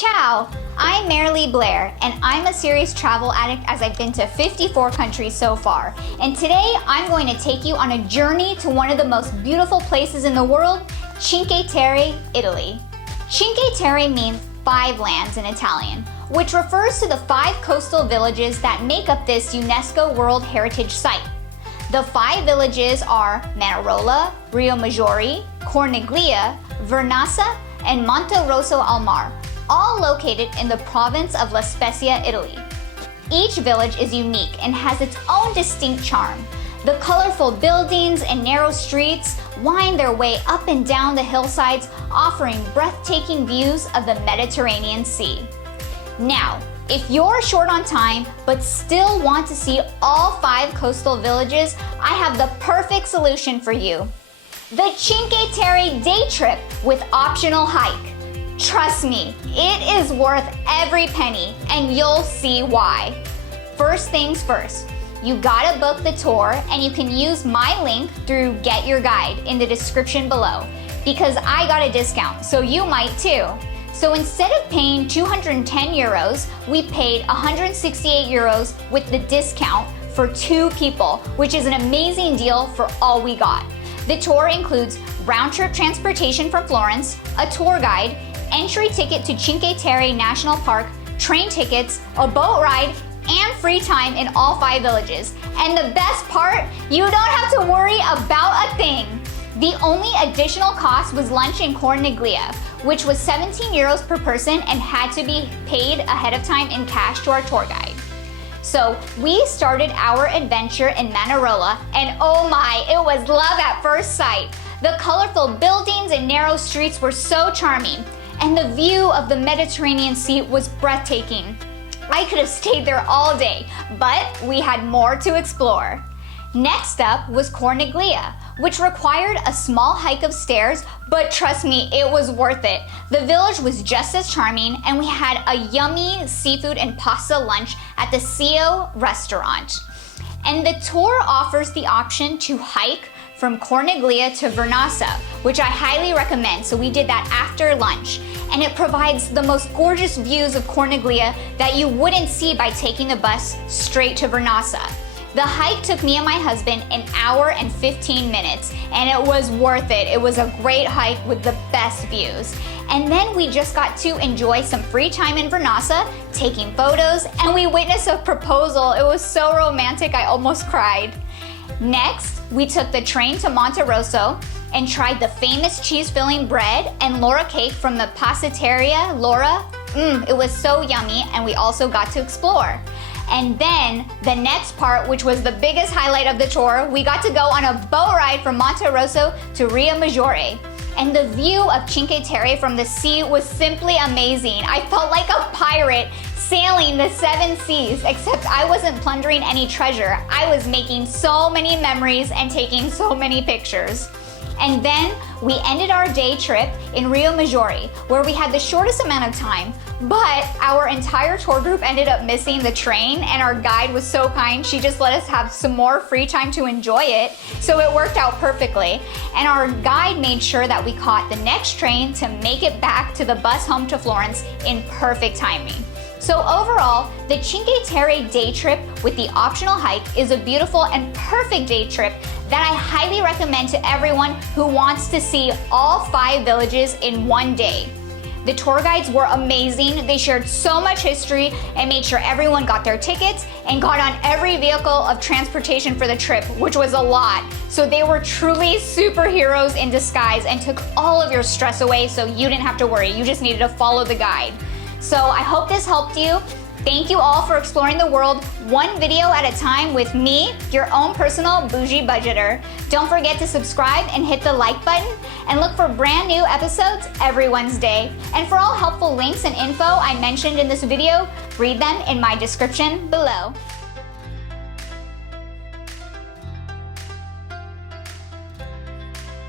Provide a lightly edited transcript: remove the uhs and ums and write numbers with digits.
Ciao! I'm Marilee Blair, and I'm a serious travel addict as I've been to 54 countries so far. And today, I'm going to take you on a journey to one of the most beautiful places in the world, Cinque Terre, Italy. Cinque Terre means 5 lands in Italian, which refers to the 5 coastal villages that make up this UNESCO World Heritage Site. The 5 villages are Manarola, Riomaggiore, Corniglia, Vernazza, and Monta Rosso al Mar, all located in the province of La Spezia, Italy. Each village is unique and has its own distinct charm. The colorful buildings and narrow streets wind their way up and down the hillsides, offering breathtaking views of the Mediterranean Sea. Now, if you're short on time but still want to see all 5 coastal villages, I have the perfect solution for you. The Cinque Terre day trip with optional hike. Trust me, it is worth every penny, and you'll see why. First things first, you gotta book the tour, and you can use my link through Get Your Guide in the description below, because I got a discount, so you might too. So instead of paying 210 euros, we paid 168 euros with the discount for 2 people, which is an amazing deal for all we got. The tour includes round-trip transportation from Florence, a tour guide, entry ticket to Cinque Terre National Park, train tickets, a boat ride, and free time in all 5 villages. And the best part, you don't have to worry about a thing. The only additional cost was lunch in Corniglia, which was 17 euros per person and had to be paid ahead of time in cash to our tour guide. So we started our adventure in Manarola, and oh my, it was love at first sight. The colorful buildings and narrow streets were so charming, and the view of the Mediterranean Sea was breathtaking. I could have stayed there all day, but we had more to explore. Next up was Corniglia, which required a small hike of stairs, but trust me, it was worth it. The village was just as charming, and we had a yummy seafood and pasta lunch at the CEO restaurant. And the tour offers the option to hike from Corniglia to Vernazza, which I highly recommend, so we did that after lunch. And it provides the most gorgeous views of Corniglia that you wouldn't see by taking the bus straight to Vernazza. The hike took me and my husband an hour and 15 minutes, and it was worth it. It was a great hike with the best views. And then we just got to enjoy some free time in Vernazza, taking photos, and we witnessed a proposal. It was so romantic, I almost cried. Next, we took the train to Monta Rosso and tried the famous cheese-filling bread and Laura cake from the pasticceria Laura. It was so yummy, and we also got to explore. And then the next part, which was the biggest highlight of the tour, we got to go on a boat ride from Monta Rosso to Riomaggiore. And the view of Cinque Terre from the sea was simply amazing. I felt like a pirate sailing the 7 seas, except I wasn't plundering any treasure. I was making so many memories and taking so many pictures. And then we ended our day trip in Riomaggiore, where we had the shortest amount of time, but our entire tour group ended up missing the train, and our guide was so kind, she just let us have some more free time to enjoy it, so it worked out perfectly. And our guide made sure that we caught the next train to make it back to the bus home to Florence in perfect timing. So overall, the Cinque Terre day trip with the optional hike is a beautiful and perfect day trip that I highly recommend to everyone who wants to see all 5 villages in one day. The tour guides were amazing. They shared so much history and made sure everyone got their tickets and got on every vehicle of transportation for the trip, which was a lot. So they were truly superheroes in disguise and took all of your stress away, so you didn't have to worry. You just needed to follow the guide. So I hope this helped you. Thank you all for exploring the world one video at a time with me, your own personal bougie budgeter. Don't forget to subscribe and hit the like button, and look for brand new episodes every Wednesday. And for all helpful links and info I mentioned in this video, read them in my description below.